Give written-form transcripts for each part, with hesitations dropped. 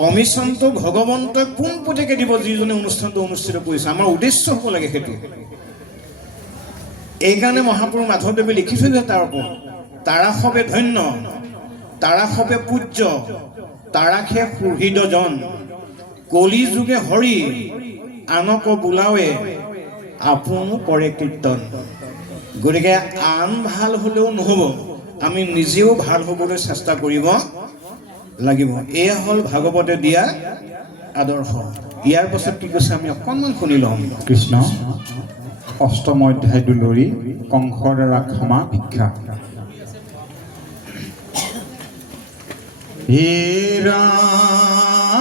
কমিশ্যনটো ভগৱন্তই পোনপটীয়াকৈ দিব যিজনে অনুষ্ঠানটো অনুষ্ঠিত কৰিছে। আমাৰ উদ্দেশ্য হ'ব লাগে সেইটো। এইকাৰণে মহাপুৰুষ মাধৱদেৱে লিখি থৈছে তাৰ ওপৰত, তাৰাসৱে ধন্য, তাৰাসৱে পূজ্য, তাৰাসে সুহৃদ জন, কলি যুগে হৰি, আনক বোলাৱে আপোনো কৰে কীৰ্তন। গতিকে আন ভাল হ'লেও নহ'ব, আমি নিজেও ভাল হ'বলৈ চেষ্টা কৰিব লাগিব। এয়া হ'ল ভাগৱতে দিয়া আদৰ্শ। ইয়াৰ পাছত কি কৈছে আমি অকণমান শুনি লওঁ। কৃষ্ণ অষ্টম অধ্যায় দুলৰি কংসৰ দ্বাৰা ক্ষমা ভিক্ষা। হে ৰাম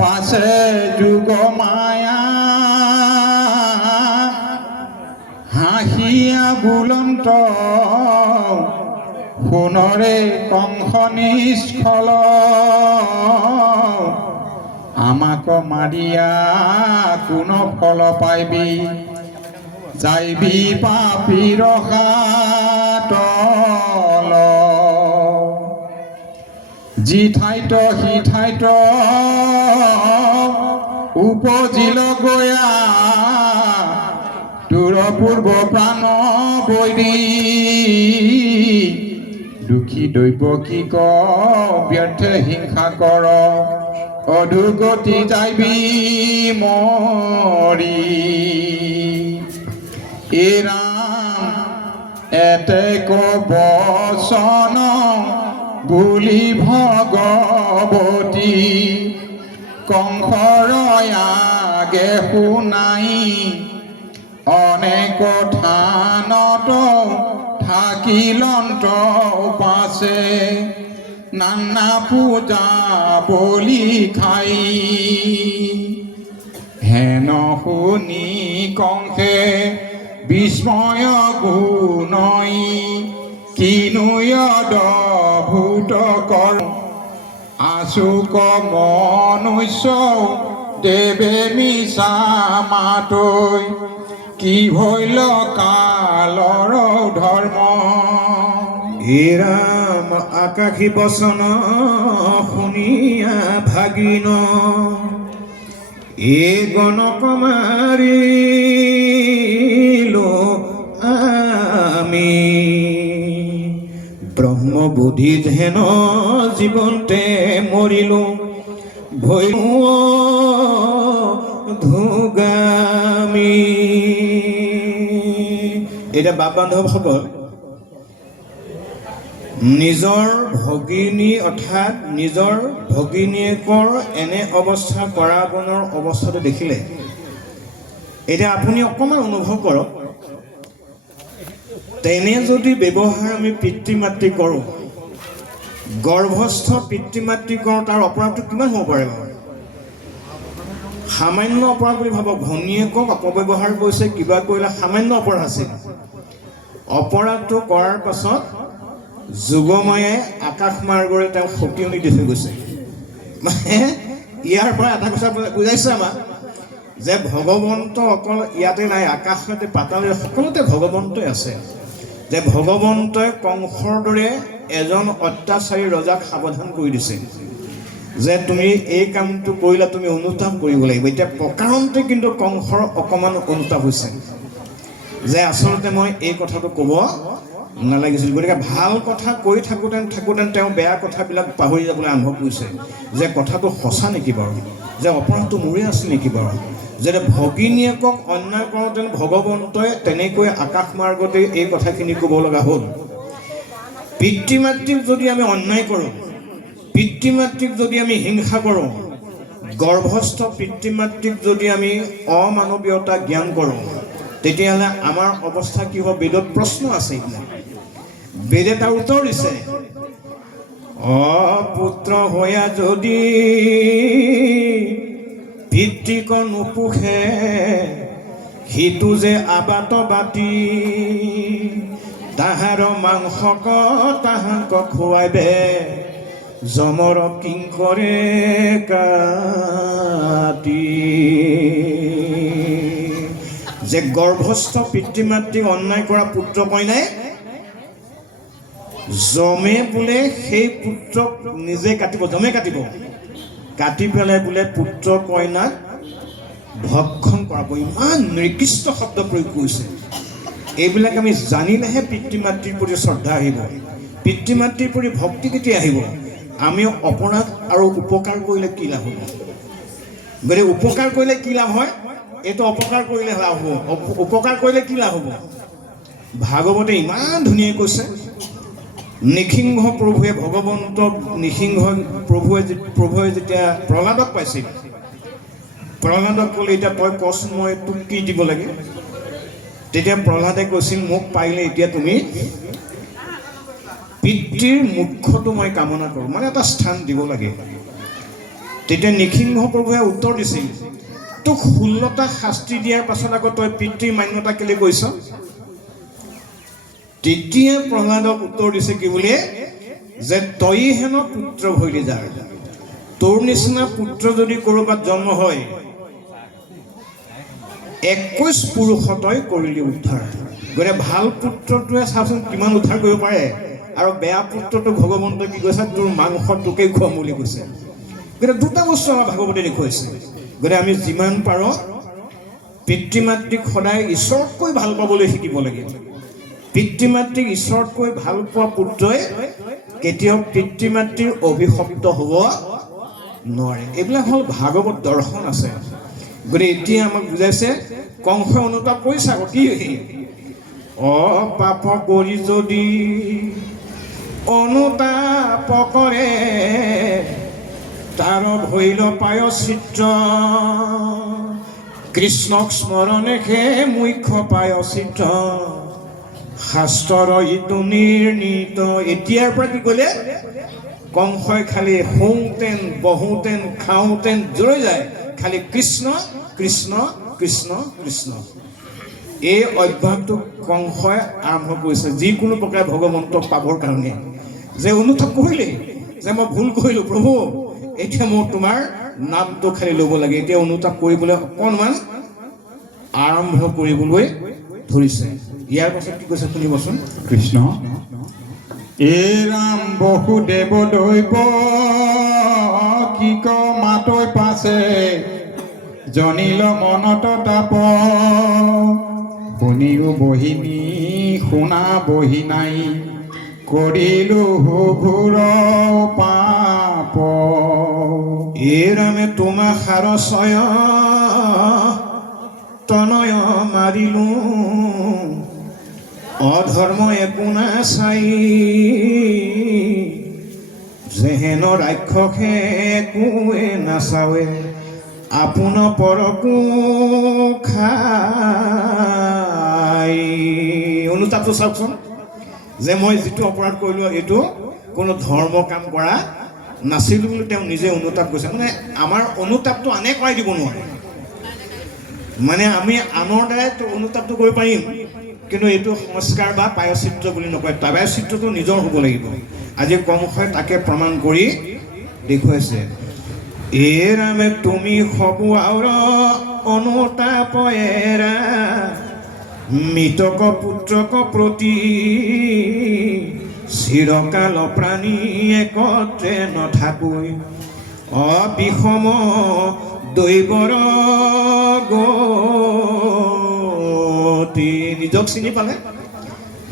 পাছে যুগ মায়া, হাঁহিয়া বুলন্ত সোণৰে কংস নিষ্ফল, আমাক মাৰিয়া কোন ফল পাইবি, যাইবি পাপীৰ হাতল। যি ঠাইত সি ঠাইত উপজিল গয়া, তোৰ পূৰ্ব প্ৰাণ বৈৰী, দুখী দৈৱ কি ক ব্যৰ্থ হিংসা কৰ, অধুগতি যাইবি মৰি। এ ৰাম এতেক বচন বুলি ভগৱতী, কংসৰ আগে শুনাই, অনেক থানত থাকিলন্ত পাছে, নানা পূজা বলি খাই। হেন শুনি কংসে বিস্ময় গুণই, কিনো অদ্ভুত কৰ, আচুক মনুষ্য দেৱে মিছা মাতৈ, কি ভৈল কালৰ ধৰ্ম। হে ৰাম আকাশী বচন শুনিয়া ভাগিন, এ গণক মাৰিলো আমি, ব্ৰহ্মবুদ্ধিত হেন জীৱন্তে মৰিলো, ভৈলো ধুগামী। এতিয়া বাপ বান্ধৱসকল, নিজৰ ভগিনী অৰ্থাৎ নিজৰ ভগিনীয়েকৰ এনে অৱস্থা কৰাবনৰ অৱস্থাটো দেখিলে এতিয়া আপুনি অকণমান অনুভৱ কৰক, তেনে যদি ব্যৱহাৰ আমি পিতৃ মাতৃ কৰোঁ, গৰ্ভস্থ পিতৃ মাতৃ কৰোঁ, তাৰ অপৰাধটো কিমান হ'ব পাৰে বাৰু? সামান্য অপৰাধ বুলি ভাবক, ভনীয়েকক অপব্যৱহাৰ কৰিছে, কিবা কৰিলে সামান্য অপৰাধ আছিল। অপৰাধটো কৰাৰ পাছত যোগমায়াই আকাশ মাৰ্গৰে তেওঁক সতিয়নি দি থৈ গৈছে। মানে ইয়াৰ পৰা এটা কথা বুজাইছে আমাক যে ভগৱন্ত অকল ইয়াতে নাই, আকাশতে পাতালে সকলোতে ভগৱন্তই আছে। যে ভগৱন্তই কংসৰ দৰে এজন অত্যাচাৰী ৰজাক সাৱধান কৰি দিছে যে তুমি এই কামটো কৰিলে তুমি অনুতাপ কৰিব লাগিব। এতিয়া প্ৰকাৰণতে কিন্তু কংসৰ অকণমান অনুতাপ হৈছে যে আচলতে মই এই কথাটো ক'ব নালাগিছিল। গতিকে ভাল কথা কৈ থাকোঁতে তেওঁ বেয়া কথাবিলাক পাহৰি যাবলৈ আৰম্ভ কৰিছে যে কথাটো সঁচা নেকি বাৰু, যে অপৰাধটো মোৰে আছিল নেকি বাৰু, যে ভগিনীয়েকক অন্যায় কৰোঁতে ভগৱন্তই তেনেকৈ আকাশ মাৰ্গতে এই কথাখিনি ক'ব লগা হ'ল। পিতৃ মাতৃক যদি আমি অন্যায় কৰোঁ, পিতৃ মাতৃক যদি আমি হিংসা কৰোঁ, গৰ্ভস্থ পিতৃ মাতৃক যদি আমি অমানৱীয়তা জ্ঞান কৰোঁ, তেতিয়াহ'লে আমাৰ অৱস্থা কি হ'ব? বেদত প্ৰশ্ন আছে, বেদে তাৰ উত্তৰ দিছে। অপুত্ৰ হৈয়া যদি পিতৃক নোপোষে, সিটো যে আবাত বাতি, তাহাৰ মাংসক তাহাক খুৱাইবে, যমৰ কিংকৰে কাটি। যে গৰ্ভস্থ পিতৃ মাতৃক অন্যায় কৰা পুত্ৰ কন্যাই যমে বোলে সেই পুত্ৰক নিজে কাটিব, যমে কাটিব, কাটি পেলাই বোলে পুত্ৰ কইনাক ভক্ষণ কৰাব। ইমান নিকৃষ্ট শব্দ প্ৰয়োগ কৰিছে। এইবিলাক আমি জানিলেহে পিতৃ মাতৃৰ প্ৰতি শ্ৰদ্ধা আহিব, পিতৃ মাতৃৰ প্ৰতি ভক্তি কেতিয়া আহিব? আমি অপৰাধ আৰু উপকাৰ কৰিলে কি লাভ হ'ব? গতিকে উপকাৰ কৰিলে কি লাভ হয়, এইটো অপকাৰ কৰিলে লাভ হ'ব। উপকাৰ কৰিলে কি লাভ হ'ব? ভাগৱতে ইমান ধুনীয়াকৈ কৈছে। নৃসিংহ প্ৰভুৱে ভগৱন্ত নৃসিংহ প্ৰভুৱে যেতিয়া প্ৰহ্লাদক পাইছিল, প্ৰহ্লাদক ক'লে এতিয়া তই কচোন মই তোক কি দিব লাগে? তেতিয়া প্ৰহ্লাদে কৈছিল, মোক পাৰিলে এতিয়া তুমি পিতৃৰ মুখ্যটো মই কামনা কৰোঁ, মানে এটা স্থান দিব লাগে। তেতিয়া নৃসিংহ প্ৰভুৱে উত্তৰ দিছিল, তোক 16টা শাস্তি দিয়াৰ পাছত আকৌ তই পিতৃৰ মান্যতা কেলৈ কৰিছ? তেতিয়া প্ৰহ্লাদক উত্তৰ দিছে কি বুলি, যে তই হেন পুত্ৰ ভৈলি যাৰ, তোৰ নিচিনা পুত্ৰ যদি ক'ৰবাত জন্ম হয় 21 পুৰুষ তই কৰিলি উদ্ধাৰ। গতিকে ভাল পুত্ৰটোৱে চাচোন কিমান উদ্ধাৰ কৰিব পাৰে, আৰু বেয়া পুত্ৰটো ভগৱন্তই কি কৈছে, তোৰ মাংস তোকেই খুৱাম বুলি কৈছে। গতিকে দুটা বস্তু আমাৰ ভাগৱতে দেখুৱাইছে। গতিকে আমি যিমান পাৰোঁ পিতৃ মাতৃক সদায় ঈশ্বৰতকৈ ভাল পাবলৈ শিকিব লাগে। পিতৃ মাতৃক ঈশ্বৰতকৈ ভাল পোৱা পুত্ৰই কেতিয়াও পিতৃ মাতৃৰ অভিশপ্ত হ'ব নোৱাৰে। এইবিলাক হ'ল ভাগৱত দৰ্শন আছে। গতিকে এতিয়া আমাক বুজাইছে, কংসই অনুতাপ কৰিছে আকৌ কি অপাপ কৰি যদি অনুতাপ কৰে, তাৰ ভৈল পায়চিত্ৰ, কৃষ্ণক স্মৰণেহে মুখ্য পায়চিত্ৰ, শাস্ত্ৰৰ ইটো নিৰ্ণীত। এতিয়াৰ পৰা কি ক'লে, কংসই খালি শুওঁতেন বহোঁতেন খাওঁতেন জোৰে যায়, খালি কৃষ্ণ কৃষ্ণ কৃষ্ণ কৃষ্ণ। এই অভ্যাসটো কংসই আৰম্ভ কৰিছে যিকোনো প্ৰকাৰে ভগৱন্তক পাবৰ কাৰণে। যে অনুতাপ কৰিলে যে মই ভুল কৰিলোঁ প্ৰভু, এতিয়া মোৰ তোমাৰ নামটো খালি ল'ব লাগে। এতিয়া অনুতাপ কৰিবলৈ অকণমান আৰম্ভ কৰিবলৈ ধৰিছে। ইয়াৰ পাছত কি কৈছে শুনিবচোন। কৃষ্ণ এ ৰাম বসুদেৱ দৈৱ কি ক মাতৈ পাছে, জনিল মনত তাপ, শুনিও বহিনী শুনা বহি নাই, কৰিলো ঘোৰ পাপ। এ ৰামে তোমা সাৰচয় তনয় মাৰিলো, অধৰ্ম একো নাচাই, যেহেন ৰাক্ষসে একোৱে নাচাৱে, আপোন পৰকো খাই। অনুতাপটো চাওকচোন, যে মই যিটো অপৰাধ কৰিলোঁ এইটো কোনো ধৰ্ম কাম কৰা নাছিলোঁ বুলি তেওঁ নিজে অনুতাপ কৰিছে। মানে আমাৰ অনুতাপটো আনে কৰাই দিব নোৱাৰে। মানে আমি আনৰ দ্বাৰাই অনুতাপটো কৰিব পাৰিম, কিন্তু এইটো সংস্কাৰ বা পায়চিত্ৰ বুলি নকয়। পায়চিত্ৰটো নিজৰ হ'ব লাগিব। আজি কংসই তাকে প্ৰমাণ কৰি দেখুৱাইছে। এ ৰামে তুমি হবু আউৰ অনুতাপ এৰা, মৃতক পুত্ৰক প্ৰতি, চিৰকাল প্ৰাণী একত্ৰে নথাকৈ, অবিষম দৈৱৰ গতি। নিজক চিনি পালে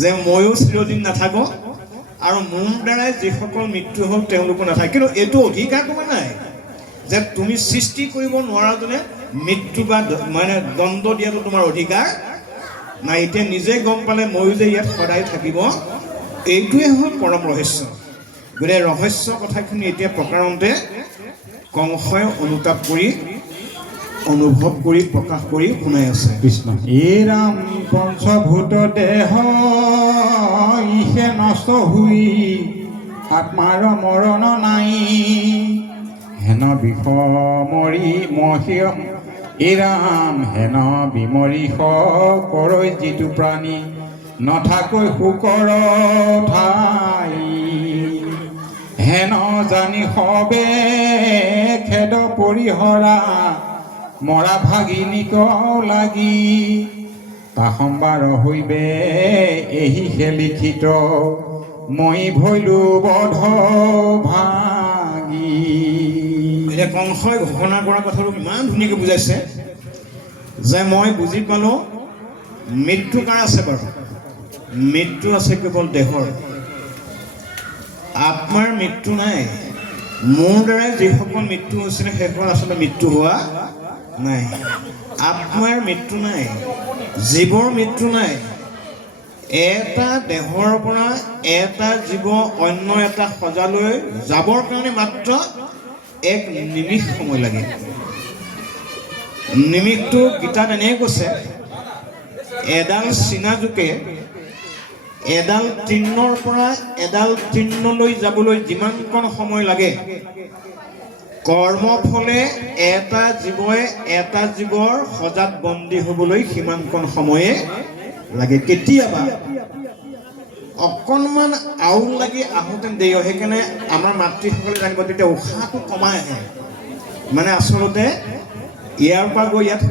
যে ময়ো চিৰদিন নাথাকোঁ, আৰু মোৰ দ্বাৰাই যিসকল মৃত্যু হ'ল তেওঁলোকো নাথাকে। কিন্তু এইটো অধিকাৰ তোমাৰ নাই যে তুমি সৃষ্টি কৰিব নোৱাৰাজনে মৃত্যু বা মানে দণ্ড দিয়াটো তোমাৰ অধিকাৰ নাই। এতিয়া নিজে গম পালে ময়ো যে ইয়াত সদায় থাকিব, এইটোৱে হ'ল পৰম ৰহস্য। গতিকে ৰহস্য কথাখিনি এতিয়া প্ৰকাৰণতে কংসই অনুতাপ কৰি অনুভৱ কৰি প্ৰকাশ কৰি শুনাই আছে। কৃষ্ণ এ ৰাম পঞ্চভূত দেহ ইহে নষ্ট হুই, আত্মাৰ মৰণ নাই, হেন বিষমৰি মহিয় এ ৰাম, হেন বিমৰিষ কৰৈ যিটো প্ৰাণী, নথাকৈ শুকৰ ঠাই, হেন জানি সবে খেদ পৰিহৰা, মৰা ভাগিনীক লাগি, তাসম্বাৰ হৈবে এহিহে লিখিত, মই ভৈলো বধ ভাগি। এতিয়া কংসই ঘোষণা কৰা কথাটো ইমান ধুনীয়াকৈ বুজাইছে যে মই বুজি পালোঁ মৃত্যু কাৰ আছে বাৰু? মৃত্যু আছে কেৱল দেহৰ, আত্মাৰ মৃত্যু নাই। মোৰ দ্বাৰাই যিসকল মৃত্যু হৈছিলে সেইসকল আচলতে মৃত্যু হোৱা নাই। আত্মাৰ মৃত্যু নাই, জীৱৰ মৃত্যু নাই। এটা দেহৰ পৰা এটা জীৱ অন্য এটা সজালৈ যাবৰ কাৰণে মাত্ৰ এক নিমিষ সময় লাগে। নিমিষটো গীতাত এনেকৈ কৈছে, এডাল চিনা জোকে এডাল তৃণৰ পৰা এডাল তৃণলৈ যাবলৈ যিমানকণ সময় লাগে, কৰ্মফলে এটা জীৱই এটা জীৱৰ সজাত বন্দী হ'বলৈ সিমানকণ সময়ে লাগে। কেতিয়াবা অকণমান আউল লাগি আহোঁতে দেৰি হয়, সেইকাৰণে আমাৰ মাতৃসকলে জানিব তেতিয়া উশাহটো কমাই আহে। মানে আচলতে ইয়াৰ পৰা গৈ ইয়াত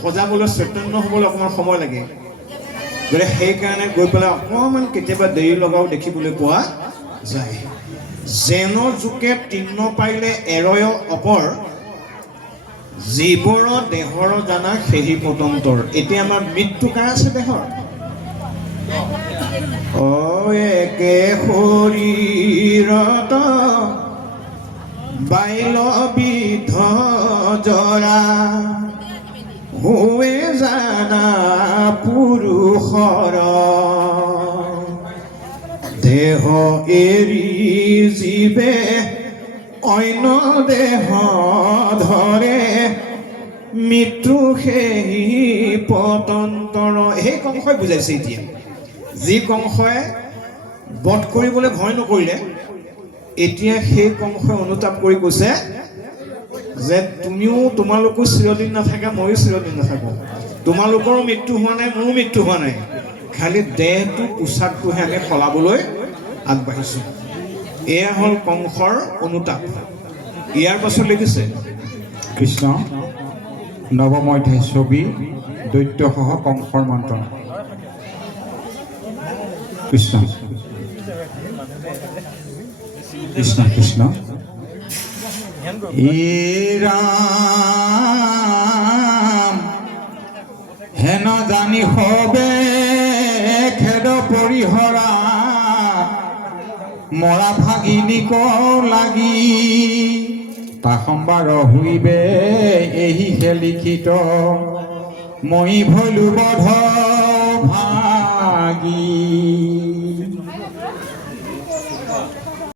সজাবলৈ চৈতন্য হ'বলৈ অকণমান সময় লাগে। গতিকে সেইকাৰণে গৈ পেলাই অকণমান কেতিয়াবা দেৰি লগাও দেখিবলৈ পোৱা যায়। যেন জোকে তৃণ পাৰিলে এৰয় অপৰ, জীৱৰ দেহৰ জানা সেহি পতন্তৰ। এতিয়া আমাৰ মৃত্যু কাৰ আছে দেহৰ? একে শৰীৰত বাইল বিধ জৰা, হোৱে জানা পুৰুষৰ দেহ এৰি জীৱে অন্য দেহ ধৰে, মৃত্যু সেই পতন্তৰ। সেই কংসই বুজাইছে। এতিয়া যি কংসই বধ কৰিবলৈ ভয় নকৰিলে, এতিয়া সেই কংসই অনুতাপ কৰি কৈছে যে তোমালোকো চিৰদিন নাথাকা, ময়ো চিৰদিন নাথাকোঁ। তোমালোকৰো মৃত্যু হোৱা নাই, মোৰো মৃত্যু হোৱা নাই। খালি দেহটো পোচাকটোহে আমি সলাবলৈ আগবাঢ়িছোঁ। এয়া হ'ল কংসৰ অনুতাপ। ইয়াৰ পাছত লিখিছে কৃষ্ণ নৱম অধ্যায় ছবি দৈত্যসহ কংসৰ মন্ত্ৰণ। কৃষ্ণ কৃষ্ণ কৃষ্ণ। ৰাম হেন জানি সবে খেদ পৰিহৰা, মৰা ভাগিনীক লাগি পাসম্বাৰ হুইবে এহিহে লিখিত, মই ভৈলো বধ ভাগি।